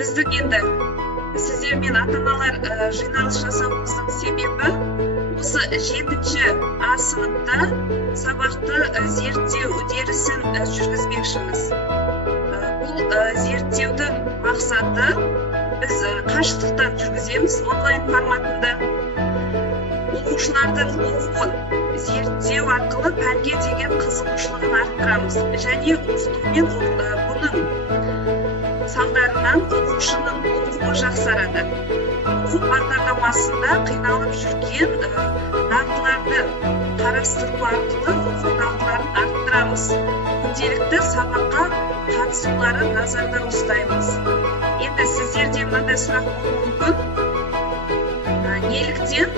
біздің енді сіздермен ата-аналар жиналыс жасауымыздың себебі осы 7-ші А сыныпта сабақты зерттеу үдерісін жүргізбекшіміз. Бұл зерттеудің мақсаты біз қашықтықтан жүргіземіз онлайн форматында. Оқушылардың оқуын зерттеу арқылы пәнге деген қызығушылығын арттырамыз және оқытумен бұның салдарынан оқушының оқуы жақсарады. Оқу бағдарламасында қиналып жүрген дағдыларды қарастыру арқылы оқу дағдыларын арттырамыз. Күнделікті сабаққа қатысуларын назарда ұстаймыз. Енді сіздерде мынандай сұрақ болуы мүмкін. Неліктен